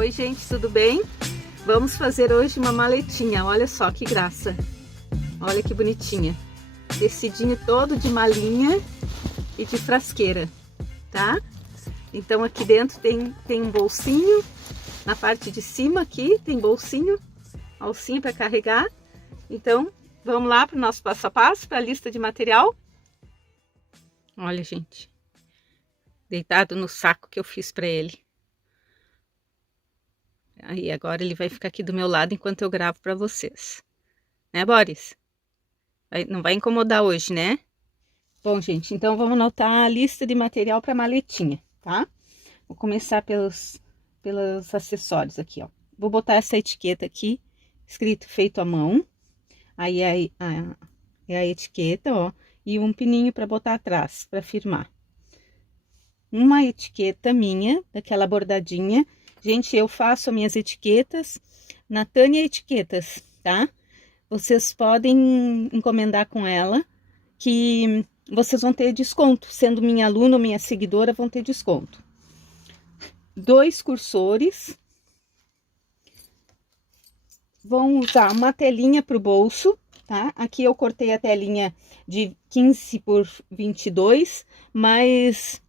Oi gente, tudo bem? Vamos fazer hoje uma maletinha, olha só que graça. Olha que bonitinha. Tecidinho todo de malinha e de frasqueira, tá? Então aqui dentro tem um bolsinho, na parte de cima aqui tem bolsinho, alcinha para carregar. Então vamos lá para o nosso passo a passo, para a lista de material. Olha gente, deitado no saco que eu fiz para ele. Aí agora ele vai ficar aqui do meu lado enquanto eu gravo para vocês. Né, Boris? Não vai incomodar hoje, né? Bom, gente, então vamos anotar a lista de material para maletinha, tá? Vou começar pelos acessórios aqui, ó. Vou botar essa etiqueta aqui, escrito feito à mão. Aí é a etiqueta, ó. E um pininho para botar atrás, para firmar. Uma etiqueta minha, daquela bordadinha. Gente, eu faço as minhas etiquetas na Tânia Etiquetas, tá? Vocês podem encomendar com ela, que vocês vão ter desconto. Sendo minha aluna ou minha seguidora, vão ter desconto. 2 cursores. Vão usar uma telinha para o bolso, tá? Aqui eu cortei a telinha de 15 por 22, mas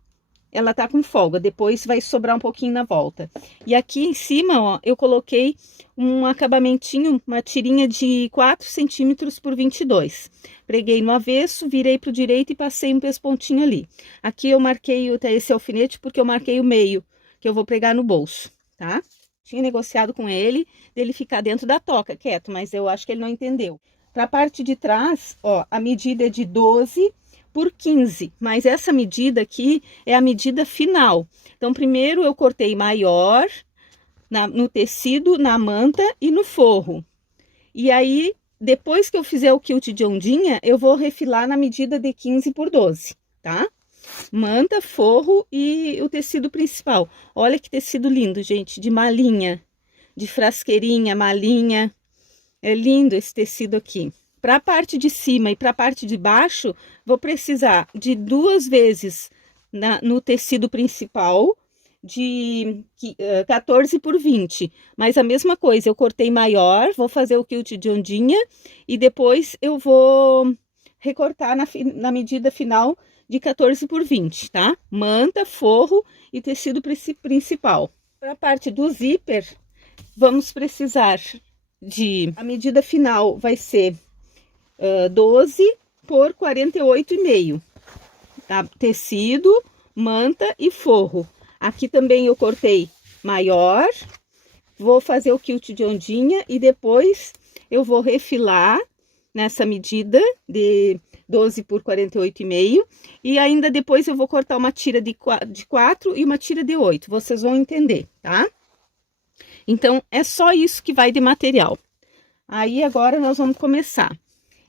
ela tá com folga, depois vai sobrar um pouquinho na volta. E aqui em cima, ó, eu coloquei um acabamentinho, uma tirinha de 4 centímetros por 22. Preguei no avesso, virei pro direito e passei um pespontinho ali. Aqui eu marquei esse alfinete porque eu marquei o meio, que eu vou pregar no bolso, tá? Tinha negociado com ele, dele ficar dentro da toca, quieto, mas eu acho que ele não entendeu. Pra parte de trás, ó, a medida é de 12 por 15, mas essa medida aqui é a medida final. Então, primeiro eu cortei maior no tecido, na manta e no forro. E aí, depois que eu fizer o quilt de ondinha, eu vou refilar na medida de 15 por 12, tá? Manta, forro e o tecido principal. Olha que tecido lindo, gente, de malinha, de frasqueirinha, malinha. É lindo esse tecido aqui. Para a parte de cima e para a parte de baixo, vou precisar de 2 vezes no tecido principal, de 14 por 20. Mas a mesma coisa, eu cortei maior, vou fazer o quilt de ondinha e depois eu vou recortar na medida final de 14 por 20, tá? Manta, forro e tecido principal. Para a parte do zíper, vamos precisar a medida final vai ser 12 por 48,5, tá? Tecido, manta e forro. Aqui também eu cortei maior, vou fazer o quilt de ondinha e depois eu vou refilar nessa medida de 12 por 48,5 e ainda depois eu vou cortar uma tira de 4 e uma tira de 8, vocês vão entender, tá? Então, é só isso que vai de material. Aí, agora nós vamos começar.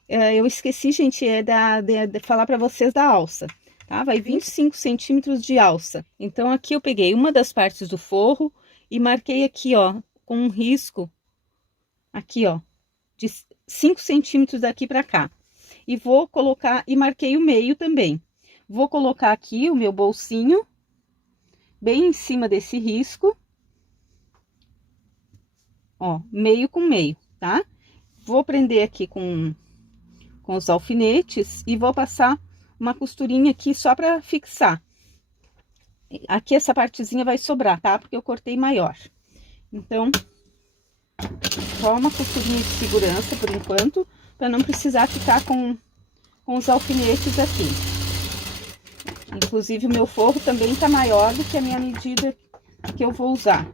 Eu esqueci, gente, de falar para vocês da alça, tá? Vai 25 centímetros de alça. Então, aqui eu peguei uma das partes do forro e marquei aqui, ó, com um risco, aqui, ó, de 5 centímetros daqui para cá. E vou colocar, e marquei o meio também. Vou colocar aqui o meu bolsinho, bem em cima desse risco. Ó, meio com meio, tá? Vou prender aqui com os alfinetes e vou passar uma costurinha aqui só para fixar. Aqui essa partezinha vai sobrar, tá? Porque eu cortei maior. Então, só uma costurinha de segurança por enquanto, para não precisar ficar com os alfinetes aqui. Inclusive, o meu forro também tá maior do que a minha medida que eu vou usar.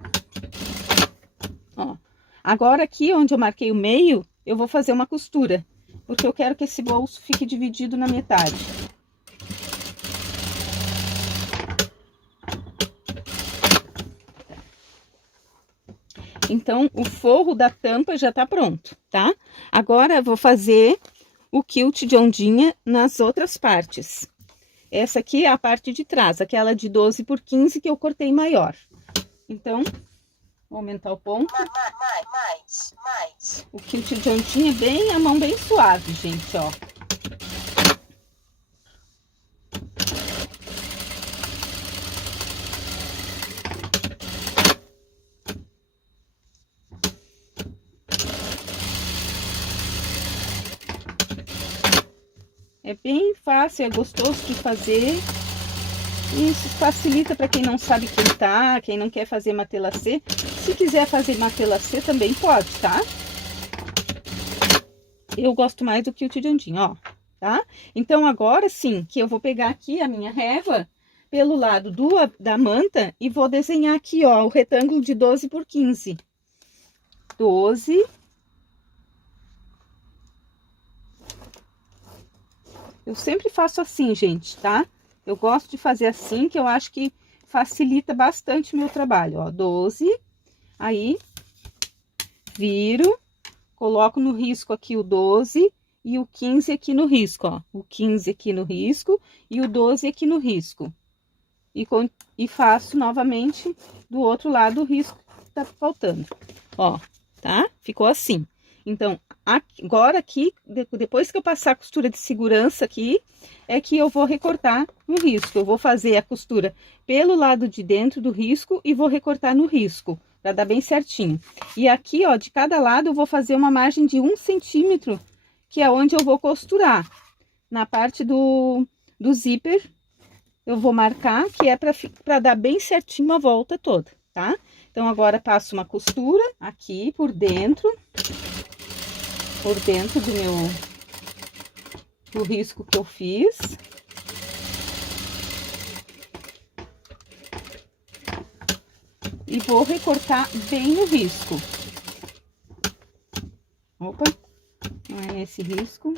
Ó. Agora, aqui onde eu marquei o meio, eu vou fazer uma costura, porque eu quero que esse bolso fique dividido na metade. Então, o forro da tampa já tá pronto, tá? Agora, eu vou fazer o quilt de ondinha nas outras partes. Essa aqui é a parte de trás, aquela de 12 por 15 que eu cortei maior. Então, vou aumentar o ponto. Mais. O quilt de ondinha bem, a mão bem suave, gente, ó. É bem fácil, é gostoso de fazer. E isso facilita para quem não sabe quentar, quem não quer fazer matelacê. Se quiser fazer matelacê também pode, tá? Eu gosto mais do quilting de ondinha, ó, tá? Então, agora sim, que eu vou pegar aqui a minha régua pelo lado da manta e vou desenhar aqui, ó, o retângulo de 12 por 15. 12. Eu sempre faço assim, gente, tá? Eu gosto de fazer assim, que eu acho que facilita bastante o meu trabalho, ó. 12, aí, viro, coloco no risco aqui o 12 e o 15 aqui no risco, ó. O 15 aqui no risco e o 12 aqui no risco. E faço novamente do outro lado o risco que tá faltando, ó, tá? Ficou assim. Então, agora aqui, depois que eu passar a costura de segurança aqui, é que eu vou recortar no risco. Eu vou fazer a costura pelo lado de dentro do risco e vou recortar no risco, para dar bem certinho. E aqui, ó, de cada lado eu vou fazer uma margem de 1 centímetro, que é onde eu vou costurar. Na parte do zíper, eu vou marcar, que é para dar bem certinho a volta toda, tá? Então, agora passo uma costura aqui por dentro do risco que eu fiz. E vou recortar bem no risco. Opa, não é esse risco.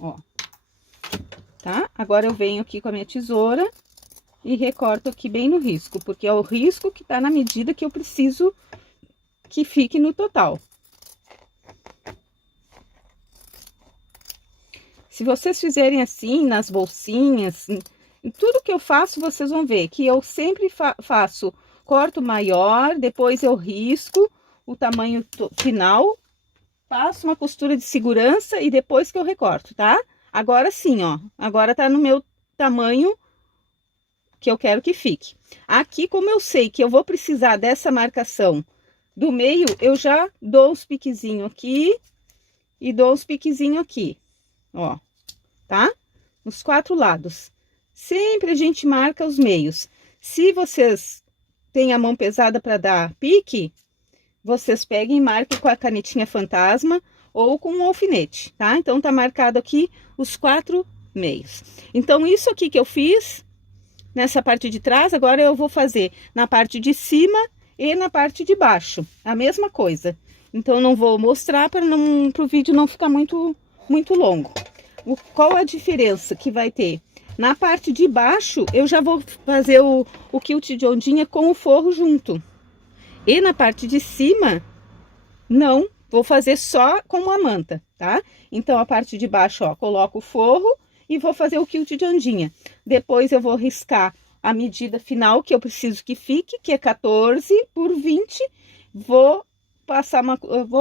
Ó, tá? Agora eu venho aqui com a minha tesoura e recorto aqui bem no risco, porque é o risco que tá na medida que eu preciso que fique no total. Se vocês fizerem assim, nas bolsinhas, em tudo que eu faço, vocês vão ver que eu sempre faço, corto maior, depois eu risco o tamanho final, passo uma costura de segurança e depois que eu recorto, tá? Agora sim, ó, agora tá no meu tamanho que eu quero que fique. Aqui, como eu sei que eu vou precisar dessa marcação do meio, eu já dou os piquezinhos aqui e dou os piquezinhos aqui, ó, tá? Nos 4 lados. Sempre a gente marca os meios. Se vocês têm a mão pesada para dar pique, vocês peguem e marquem com a canetinha fantasma ou com um alfinete, tá? Então, tá marcado aqui os 4 meios. Então, isso aqui que eu fiz nessa parte de trás, agora eu vou fazer na parte de cima e na parte de baixo, a mesma coisa. Então, não vou mostrar para o vídeo não ficar muito longo. Qual a diferença que vai ter? Na parte de baixo, eu já vou fazer o quilting de ondinha com o forro junto. E na parte de cima, não, vou fazer só com a manta, tá? Então, a parte de baixo, ó, coloco o forro e vou fazer o quilting de ondinha. Depois, eu vou riscar a medida final que eu preciso que fique, que é 14 por 20. Vou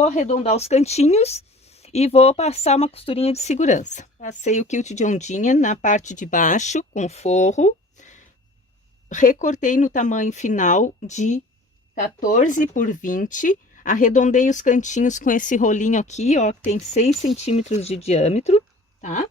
arredondar os cantinhos e vou passar uma costurinha de segurança. Passei o quilting de ondinha na parte de baixo com forro. Recortei no tamanho final de 14 por 20. Arredondei os cantinhos com esse rolinho aqui, ó, que tem 6 centímetros de diâmetro, tá?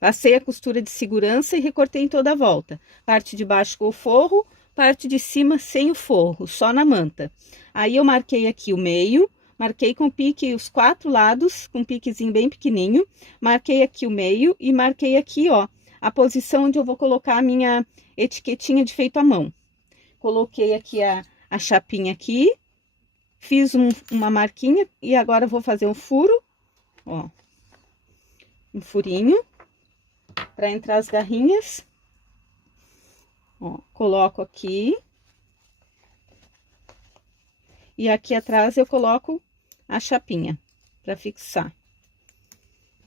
Passei a costura de segurança e recortei em toda a volta. Parte de baixo com o forro, parte de cima sem o forro, só na manta. Aí eu marquei aqui o meio, marquei com pique os 4 lados, com piquezinho bem pequenininho. Marquei aqui o meio e marquei aqui, ó, a posição onde eu vou colocar a minha etiquetinha de feito à mão. Coloquei aqui a chapinha aqui, fiz uma marquinha e agora eu vou fazer um furo, ó, um furinho para entrar as garrinhas. Ó, coloco aqui. E aqui atrás eu coloco a chapinha para fixar,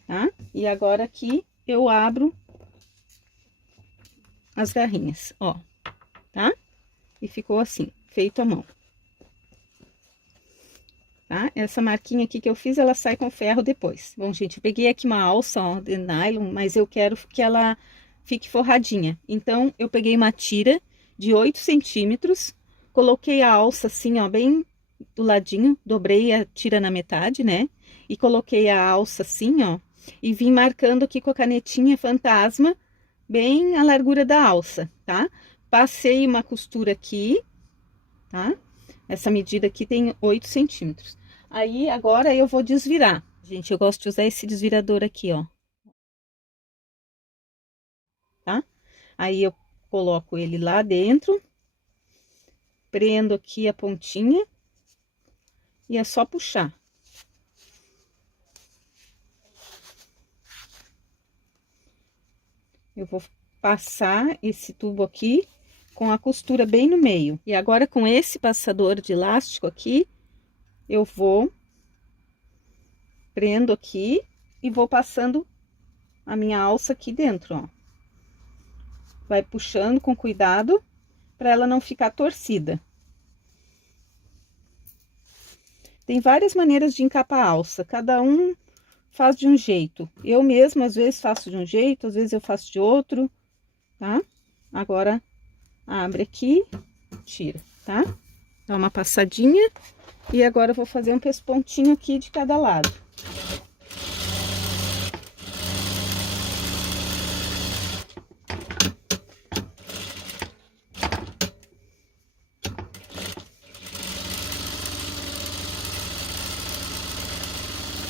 tá? E agora aqui eu abro as garrinhas, ó, tá? E ficou assim, feito à mão. Tá? Essa marquinha aqui que eu fiz, ela sai com ferro depois. Bom, gente, eu peguei aqui uma alça, ó, de nylon, mas eu quero que ela fique forradinha. Então, eu peguei uma tira de 8 centímetros, coloquei a alça assim, ó, bem do ladinho, dobrei a tira na metade, né? E coloquei a alça assim, ó. E vim marcando aqui com a canetinha fantasma, bem a largura da alça, tá? Passei uma costura aqui, tá? Essa medida aqui tem 8 centímetros. Aí, agora eu vou desvirar. Gente, eu gosto de usar esse desvirador aqui, ó. Tá? Aí, eu coloco ele lá dentro. Prendo aqui a pontinha. E é só puxar. Eu vou passar esse tubo aqui com a costura bem no meio. E agora, com esse passador de elástico aqui, eu vou prendo aqui e vou passando a minha alça aqui dentro, ó. Vai puxando com cuidado para ela não ficar torcida. Tem várias maneiras de encapar a alça, cada um faz de um jeito. Eu mesma, às vezes, faço de um jeito, às vezes eu faço de outro, tá? Agora, abre aqui, tira, tá? Dá uma passadinha. E agora eu vou fazer um pespontinho aqui de cada lado.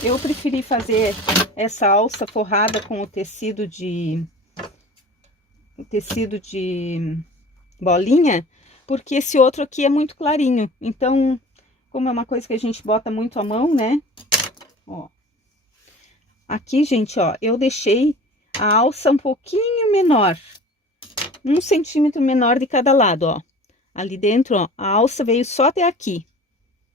Eu preferi fazer essa alça forrada com o tecido de bolinha, porque esse outro aqui é muito clarinho. Então, como é uma coisa que a gente bota muito à mão, né? Ó. Aqui, gente, ó, eu deixei a alça um pouquinho menor. 1 centímetro menor de cada lado, ó. Ali dentro, ó, a alça veio só até aqui,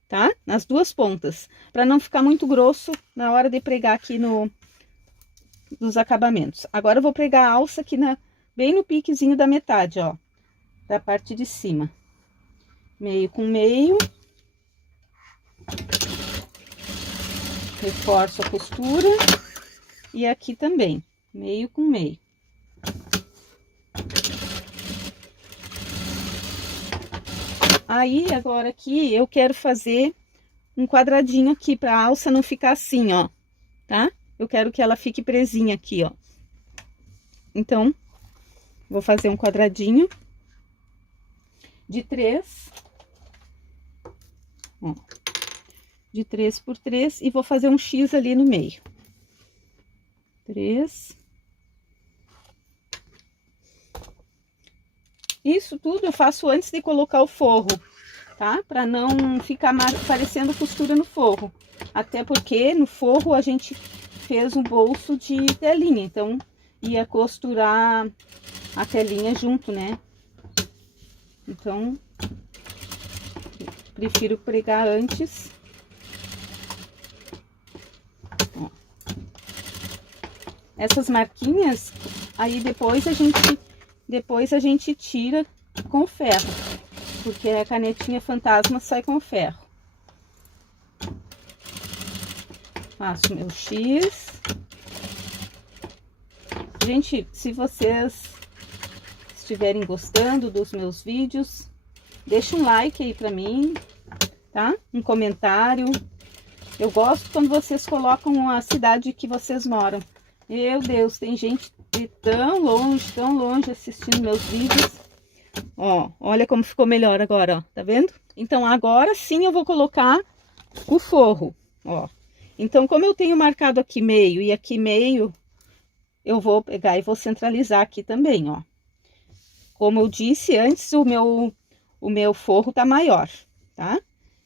tá? Nas duas pontas, para não ficar muito grosso na hora de pregar aqui nos acabamentos. Agora eu vou pregar a alça aqui bem no piquezinho da metade, ó, da parte de cima. Meio com meio. Reforço a costura. E aqui também, meio com meio. Aí, agora aqui, eu quero fazer um quadradinho aqui para a alça não ficar assim, ó, tá? Eu quero que ela fique presinha aqui, ó. Então, vou fazer um quadradinho de 3, ó, de 3 por 3 e vou fazer um X ali no meio. 3. Isso tudo eu faço antes de colocar o forro, tá? Para não ficar parecendo costura no forro. Até porque no forro a gente fez um bolso de telinha, então ia costurar a telinha junto, né? Então, prefiro pregar antes. Ó. Essas marquinhas, aí depois a gente tira com ferro, porque a canetinha fantasma sai com ferro. Faço meu X. Gente, se vocês estiverem gostando dos meus vídeos, deixa um like aí pra mim, tá? Um comentário. Eu gosto quando vocês colocam a cidade que vocês moram. Meu Deus, tem gente de tão longe assistindo meus vídeos. Ó, olha como ficou melhor agora, ó, tá vendo? Então, agora sim eu vou colocar o forro, ó. Então, como eu tenho marcado aqui meio e aqui meio, eu vou pegar e vou centralizar aqui também, ó. Como eu disse antes, o meu forro tá maior, tá?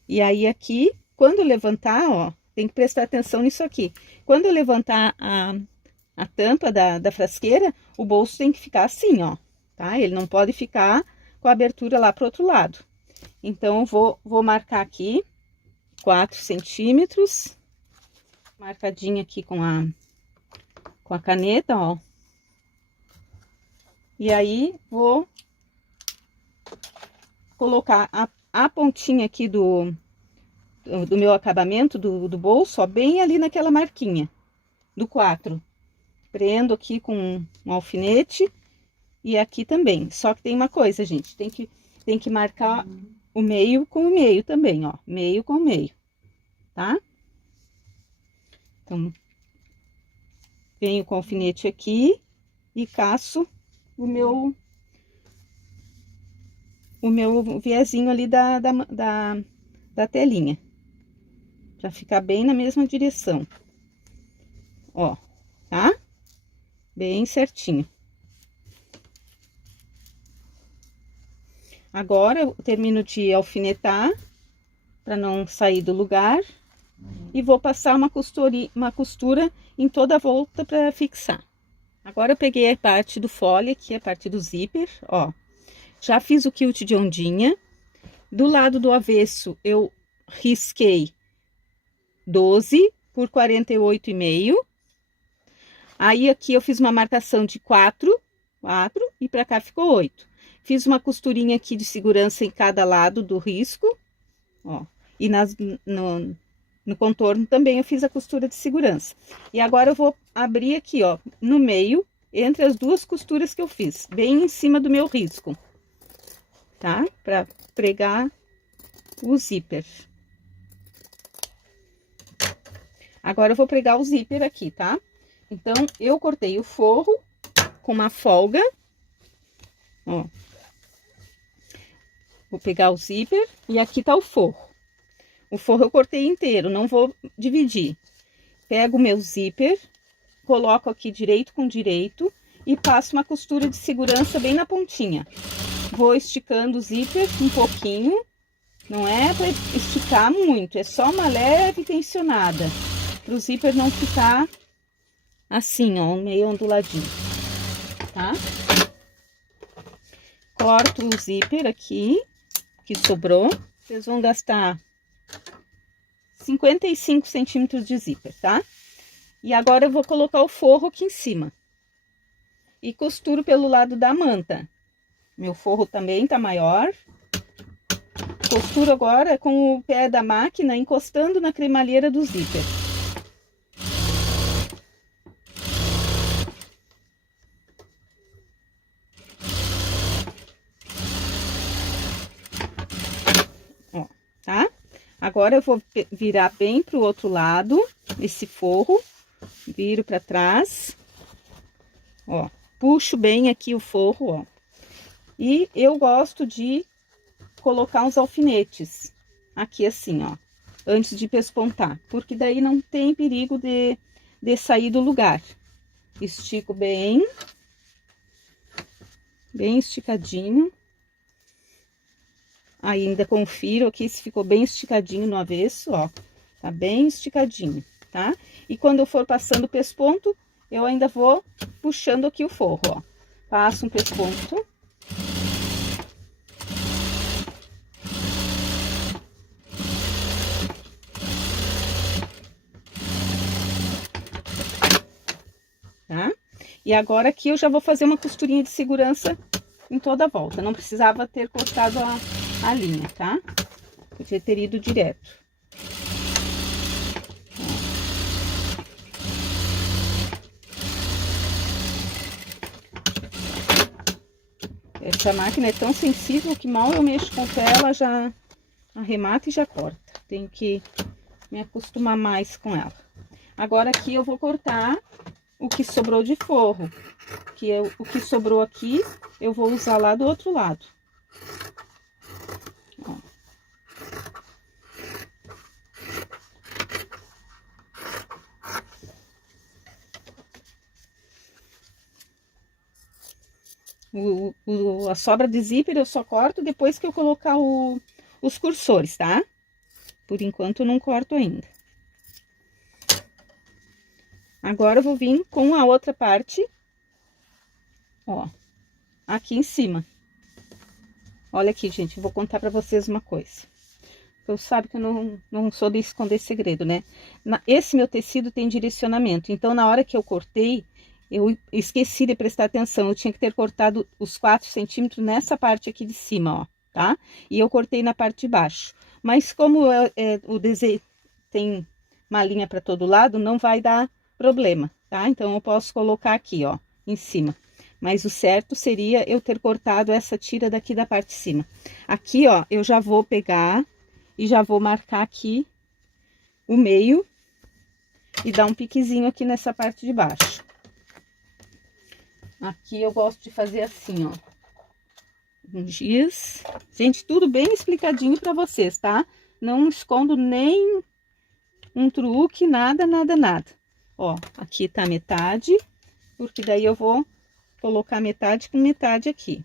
E aí aqui, quando eu levantar, ó, tem que prestar atenção nisso aqui. Quando eu levantar a tampa da frasqueira, o bolso tem que ficar assim, ó, tá? Ele não pode ficar com a abertura lá pro outro lado. Então, eu vou marcar aqui 4 centímetros, marcadinho aqui com a caneta, ó. E aí, vou colocar a pontinha aqui do meu acabamento do bolso, ó, bem ali naquela marquinha do 4. Prendo aqui com um alfinete e aqui também. Só que tem uma coisa, gente, tem que marcar o meio com o meio também, ó, meio com o meio, tá? Então, venho com o alfinete aqui e caço o meu viezinho ali da telinha, pra ficar bem na mesma direção, ó, tá? Bem certinho. Agora, eu termino de alfinetar, para não sair do lugar, e vou passar uma costura em toda a volta para fixar. Agora, eu peguei a parte do fole aqui, a parte do zíper, ó. Já fiz o quilt de ondinha. Do lado do avesso, eu risquei 12 por 48,5. Aí, aqui eu fiz uma marcação de 4, e para cá ficou 8. Fiz uma costurinha aqui de segurança em cada lado do risco, ó. E no contorno também eu fiz a costura de segurança. E agora eu vou abrir aqui, ó, no meio, entre as duas costuras que eu fiz, bem em cima do meu risco, tá? Para pregar o zíper. Agora eu vou pregar o zíper aqui, tá? Então, eu cortei o forro com uma folga, ó. Vou pegar o zíper e aqui tá o forro. O forro eu cortei inteiro, não vou dividir. Pego o meu zíper, coloco aqui direito com direito e passo uma costura de segurança bem na pontinha. Vou esticando o zíper um pouquinho, não é para esticar muito, é só uma leve tensionada, para o zíper não ficar assim, ó, meio onduladinho, tá? Corto o zíper aqui, que sobrou. Vocês vão gastar 55 centímetros de zíper, tá? E agora eu vou colocar o forro aqui em cima. E costuro pelo lado da manta. Meu forro também tá maior. Costuro agora com o pé da máquina encostando na cremalheira do zíper. Ó, tá? Agora eu vou virar bem pro outro lado, esse forro, viro para trás, ó, puxo bem aqui o forro, ó. E eu gosto de colocar uns alfinetes aqui assim, ó, antes de pespontar, porque daí não tem perigo de sair do lugar. Estico bem esticadinho. Ainda confiro aqui se ficou bem esticadinho no avesso, ó. Tá bem esticadinho, tá? E quando eu for passando o pesponto, eu ainda vou puxando aqui o forro, ó. Passo um pesponto. Tá? E agora aqui eu já vou fazer uma costurinha de segurança em toda a volta. Não precisava ter cortado a linha, tá? Podia ter ido direto. Essa máquina é tão sensível que mal eu mexo com o pé, ela já arremata e já corta. Tenho que me acostumar mais com ela. Agora aqui eu vou cortar o que sobrou de forro, o que sobrou aqui eu vou usar lá do outro lado. Ó. A sobra de zíper eu só corto depois que eu colocar os cursores, tá? Por enquanto eu não corto ainda. Agora eu vou vir com a outra parte, ó, aqui em cima. Olha aqui, gente, eu vou contar pra vocês uma coisa. Eu sabe que eu não sou de esconder segredo, né? Esse meu tecido tem direcionamento, então na hora que eu cortei, eu esqueci de prestar atenção. Eu tinha que ter cortado os 4 centímetros nessa parte aqui de cima, ó, tá? E eu cortei na parte de baixo. Mas como o desenho tem uma linha para todo lado, não vai dar problema, tá? Então eu posso colocar aqui, ó, em cima. Mas o certo seria eu ter cortado essa tira daqui da parte de cima. Aqui, ó, eu já vou pegar e já vou marcar aqui o meio e dar um piquezinho aqui nessa parte de baixo. Aqui eu gosto de fazer assim, ó. Um giz. Gente, tudo bem explicadinho pra vocês, tá? Não escondo nem um truque, nada, nada, nada. Ó, aqui tá metade, porque daí eu vou colocar metade com metade aqui.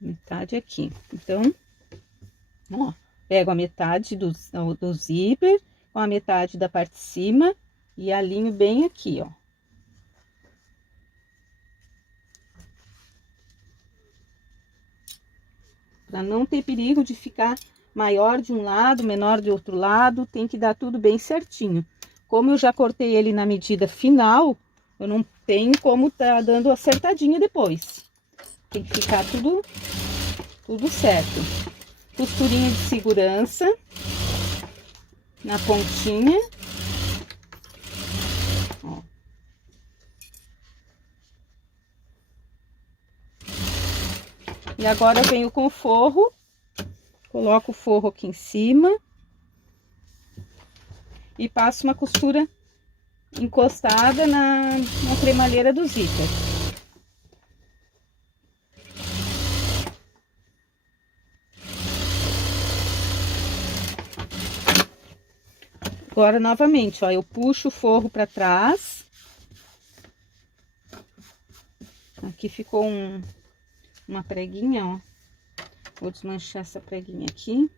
Metade aqui. Então, ó, pego a metade do zíper com a metade da parte de cima e alinho bem aqui, ó. Para não ter perigo de ficar maior de um lado, menor de outro lado, tem que dar tudo bem certinho. Como eu já cortei ele na medida final, eu não tenho como tá dando acertadinho depois. Tem que ficar tudo certo. Costurinha de segurança na pontinha. Ó. E agora eu venho com o forro, coloco o forro aqui em cima e passo uma costura encostada na cremalheira do zíper. Agora, novamente, ó, eu puxo o forro para trás. Aqui ficou uma preguinha, ó. Vou desmanchar essa preguinha aqui.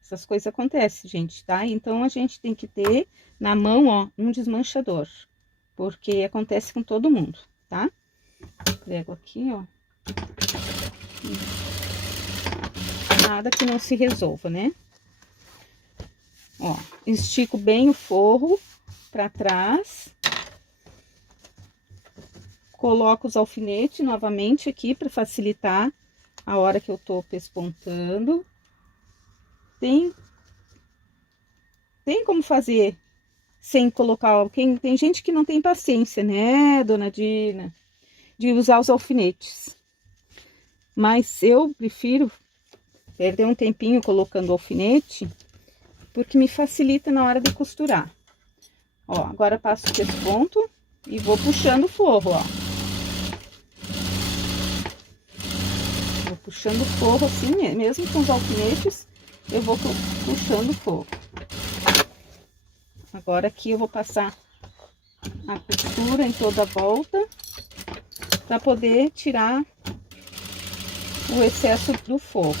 Essas coisas acontecem, gente, tá? Então, a gente tem que ter na mão, ó, um desmanchador. Porque acontece com todo mundo, tá? Pego aqui, ó. Nada que não se resolva, né? Ó, estico bem o forro pra trás. Coloco os alfinetes novamente aqui pra facilitar a hora que eu tô pespontando. Tem como fazer sem colocar... Tem gente que não tem paciência, né, dona Dina? De usar os alfinetes. Mas eu prefiro perder um tempinho colocando o alfinete, porque me facilita na hora de costurar. Ó, agora passo o pesponto e vou puxando o forro, ó. Vou puxando o forro assim, mesmo com os alfinetes, eu vou puxando o forro. Agora aqui eu vou passar a costura em toda a volta, para poder tirar o excesso do forro.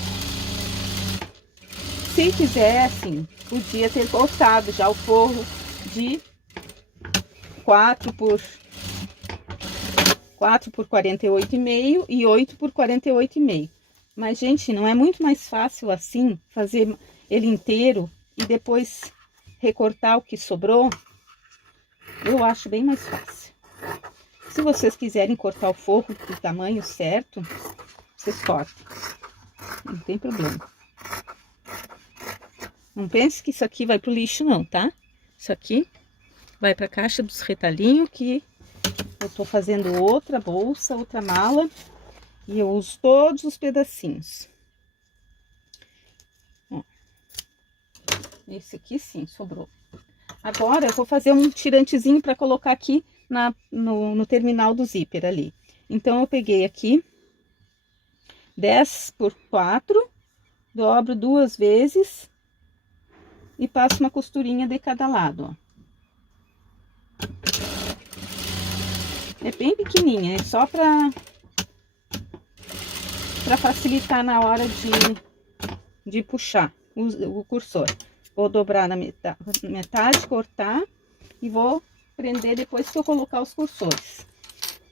Se quiser, assim, podia ter cortado já o forro de 4 por 48,5 e 8 por 48,5. Mas, gente, não é muito mais fácil assim, fazer ele inteiro e depois recortar o que sobrou? Eu acho bem mais fácil. Se vocês quiserem cortar o forro do tamanho certo, vocês cortam. Não tem problema. Não pense que isso aqui vai pro lixo não, tá? Isso aqui vai pra caixa dos retalhinhos, que eu tô fazendo outra bolsa, outra mala. E eu uso todos os pedacinhos. Ó. Esse aqui sim, sobrou. Agora eu vou fazer um tirantezinho para colocar aqui no terminal do zíper ali. Então, eu peguei aqui 10 por 4, dobro 2 vezes e passo uma costurinha de cada lado, ó. É bem pequenininha, é só para facilitar na hora de puxar o cursor. Vou dobrar na metade, cortar e vou prender depois que eu colocar os cursores.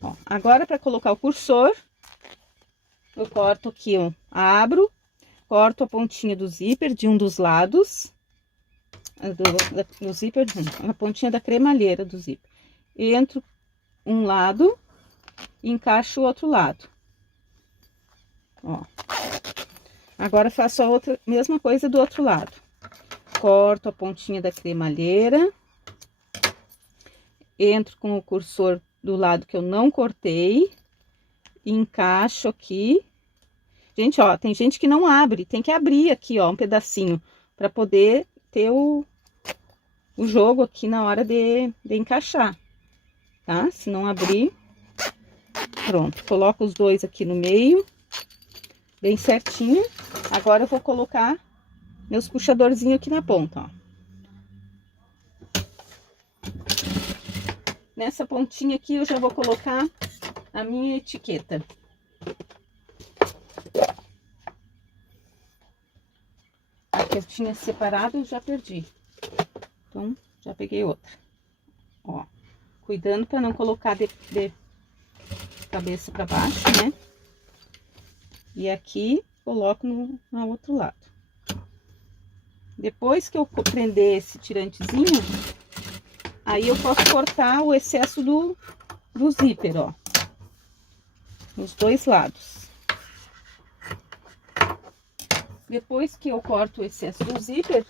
Ó, agora, para colocar o cursor, eu corto aqui, ó, abro, corto a pontinha do zíper de um dos lados, do zíper, a pontinha da cremalheira do zíper. Entro um lado e encaixo o outro lado. Ó. Agora faço a outra, mesma coisa do outro lado. Corto a pontinha da cremalheira. Entro com o cursor do lado que eu não cortei. Encaixo aqui. Gente, ó, tem gente que não abre. Tem que abrir aqui, ó, um pedacinho. Pra poder ter o jogo aqui na hora de encaixar. Tá? Se não abrir... Pronto. Coloco os dois aqui no meio. Bem certinho. Agora eu vou colocar meus puxadorzinhos aqui na ponta, ó. Nessa pontinha aqui eu já vou colocar a minha etiqueta. A que eu tinha separado eu já perdi. Então, já peguei outra. Ó, cuidando para não colocar de cabeça para baixo, né? E aqui, coloco no outro lado. Depois que eu prender esse tirantezinho, aí eu posso cortar o excesso do zíper, ó. Nos dois lados. Depois que eu corto o excesso do zíper,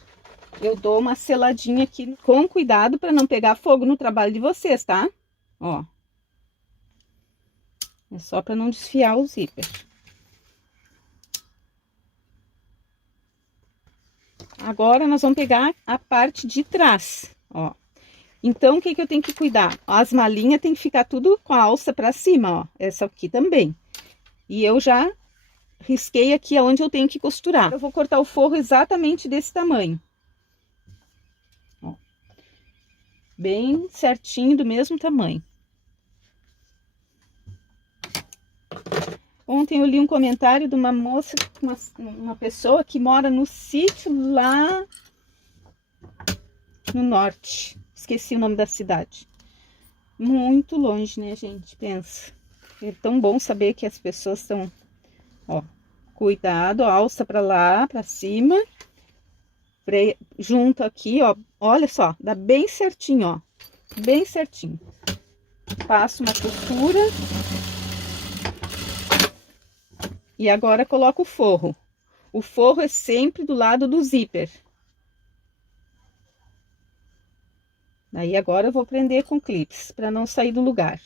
eu dou uma seladinha aqui, com cuidado para não pegar fogo no trabalho de vocês, tá? Ó. É só para não desfiar o zíper. Agora, nós vamos pegar a parte de trás, ó. Então, o que eu tenho que cuidar? As malinhas tem que ficar tudo com a alça para cima, ó. Essa aqui também. E eu já risquei aqui aonde eu tenho que costurar. Eu vou cortar o forro exatamente desse tamanho. Ó. Bem certinho, do mesmo tamanho. Ontem eu li um comentário de uma moça, uma pessoa que mora no sítio lá no norte. Esqueci o nome da cidade. Muito longe, né, gente? Pensa. É tão bom saber que as pessoas estão, ó, cuidado, alça pra lá, pra cima. Junto aqui, ó, olha só, dá bem certinho, ó. Bem certinho. Passo uma costura. E agora coloco o forro. O forro é sempre do lado do zíper. Aí agora eu vou prender com clips, para não sair do lugar.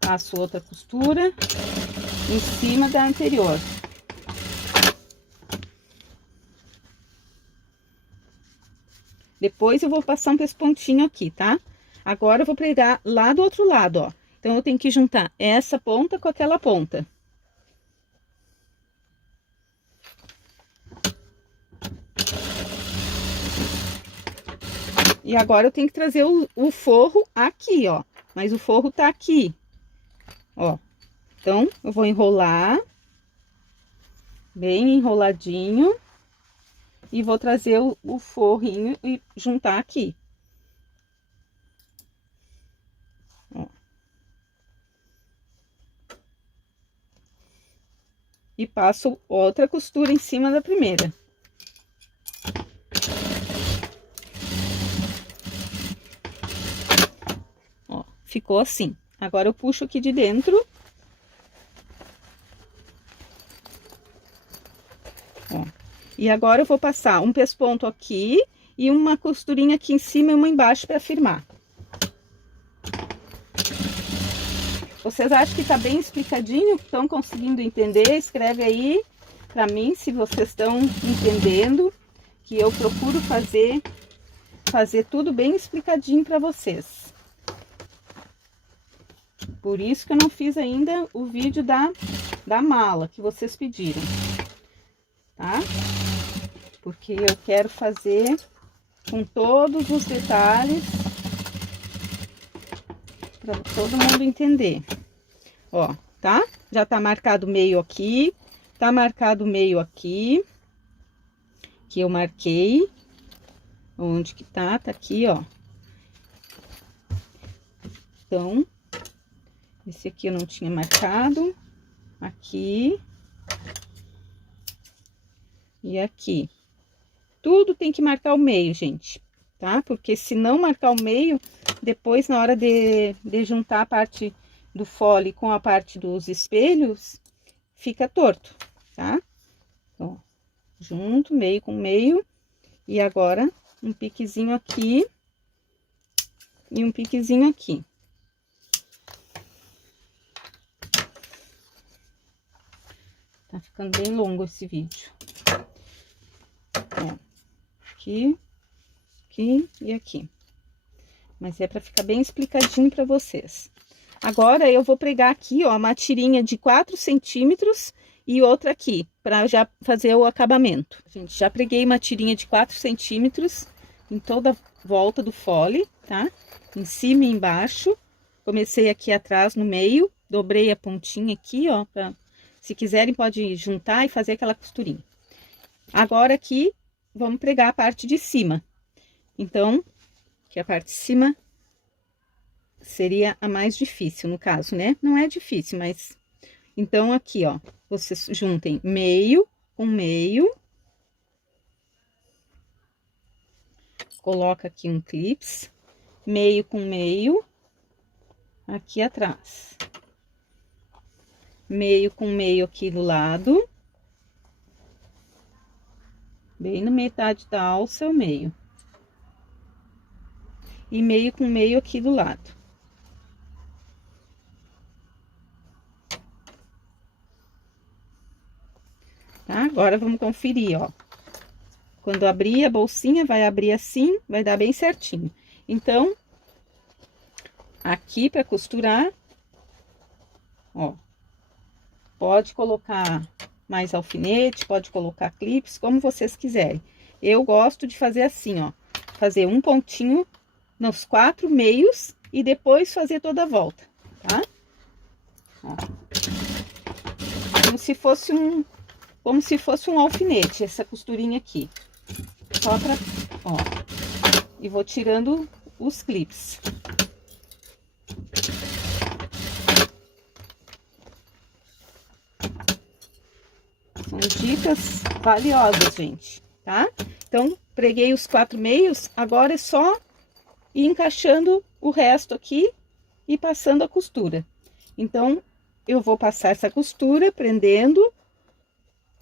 Passo outra costura em cima da anterior. Depois eu vou passar um pespontinho aqui, tá? Agora eu vou pregar lá do outro lado, ó. Então, eu tenho que juntar essa ponta com aquela ponta. E agora eu tenho que trazer o forro aqui, ó. Mas o forro tá aqui, ó. Então, eu vou enrolar, bem enroladinho. E vou trazer o forrinho e juntar aqui. Ó. E passo outra costura em cima da primeira. Ó, ficou assim. Agora eu puxo aqui de dentro. Ó. E agora eu vou passar um pesponto aqui e uma costurinha aqui em cima e uma embaixo para firmar. Vocês acham que tá bem explicadinho? Estão conseguindo entender? Escreve aí para mim se vocês estão entendendo, que eu procuro fazer tudo bem explicadinho para vocês. Por isso que eu não fiz ainda o vídeo da mala que vocês pediram, tá? Porque eu quero fazer com todos os detalhes para todo mundo entender. Ó, tá? Já tá marcado o meio aqui, tá marcado o meio aqui, que eu marquei. Onde que tá? Tá aqui, ó. Então, esse aqui eu não tinha marcado. Aqui. E aqui. Tudo tem que marcar o meio, gente, tá? Porque se não marcar o meio, depois na hora de juntar a parte do fole com a parte dos espelhos, fica torto, tá? Ó, junto, meio com meio. E agora, um piquezinho aqui e um piquezinho aqui. Tá ficando bem longo esse vídeo. Ó, aqui, aqui e aqui. Mas é para ficar bem explicadinho para vocês. Agora, eu vou pregar aqui, ó, uma tirinha de 4 centímetros e outra aqui, para já fazer o acabamento. Gente, já preguei uma tirinha de 4 centímetros em toda a volta do fole, tá? Em cima e embaixo. Comecei aqui atrás, no meio, dobrei a pontinha aqui, ó, pra, se quiserem pode juntar e fazer aquela costurinha. Agora aqui, vamos pregar a parte de cima. Então, que a parte de cima seria a mais difícil, no caso, né? Não é difícil, mas... Então, aqui, ó, vocês juntem meio com meio. Coloca aqui um clips. Meio com meio. Aqui atrás. Meio com meio aqui do lado. Bem na metade da alça é o meio. E meio com meio aqui do lado. Tá? Agora, vamos conferir, ó. Quando abrir a bolsinha, vai abrir assim, vai dar bem certinho. Então, aqui para costurar, ó. Pode colocar mais alfinete, pode colocar clips, como vocês quiserem. Eu gosto de fazer assim, ó. Fazer um pontinho nos 4 meios e depois fazer toda a volta, tá? Ó. Como se fosse um alfinete, essa costurinha aqui. Só pra, ó. E vou tirando os clips. São dicas valiosas, gente, tá? Então, preguei os 4 meios, agora é só ir encaixando o resto aqui e passando a costura. Então, eu vou passar essa costura prendendo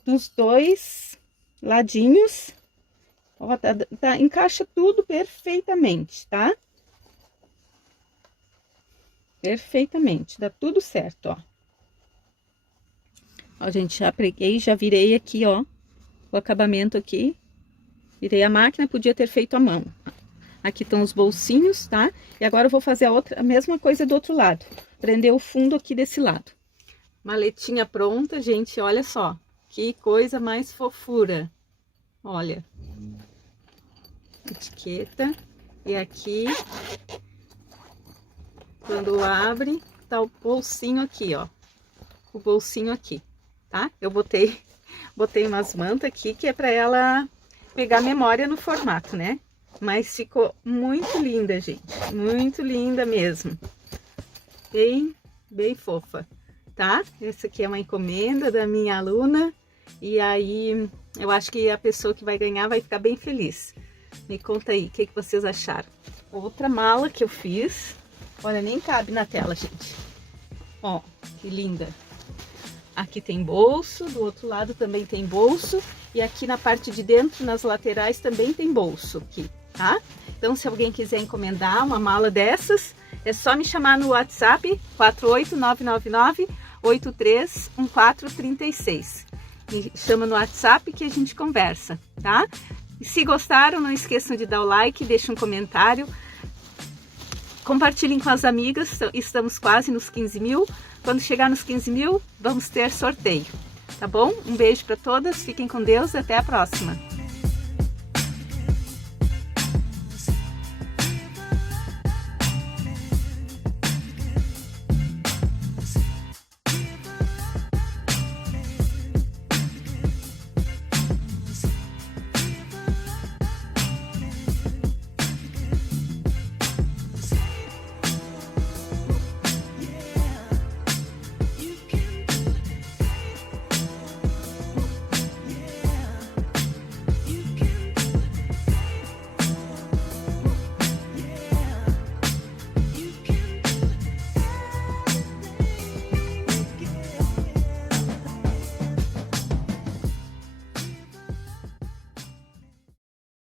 dos 2 ladinhos. Ó, encaixa tudo perfeitamente, tá? Perfeitamente, dá tudo certo, ó. Ó, gente, já preguei, já virei aqui, ó, o acabamento aqui. Virei a máquina, podia ter feito à mão. Aqui estão os bolsinhos, tá? E agora eu vou fazer a mesma coisa do outro lado. Prender o fundo aqui desse lado. Maletinha pronta, gente, olha só. Que coisa mais fofura. Olha. Etiqueta. E aqui, quando abre, tá o bolsinho aqui, ó. O bolsinho aqui, tá? Eu botei umas mantas aqui, que é pra ela pegar memória no formato, né? Mas ficou muito linda, gente. Muito linda mesmo. Bem fofa, tá? Essa aqui é uma encomenda da minha aluna. E aí, eu acho que a pessoa que vai ganhar vai ficar bem feliz. Me conta aí, o que vocês acharam? Outra mala que eu fiz. Olha, nem cabe na tela, gente. Ó, que linda. Aqui tem bolso, do outro lado também tem bolso. E aqui na parte de dentro, nas laterais, também tem bolso aqui, tá? Então, se alguém quiser encomendar uma mala dessas, é só me chamar no WhatsApp 48999-831436. Me chama no WhatsApp que a gente conversa, tá? E se gostaram, não esqueçam de dar o like, deixem um comentário. Compartilhem com as amigas, estamos quase nos 15 mil. Quando chegar nos 15 mil, vamos ter sorteio, tá bom? Um beijo para todas, fiquem com Deus e até a próxima.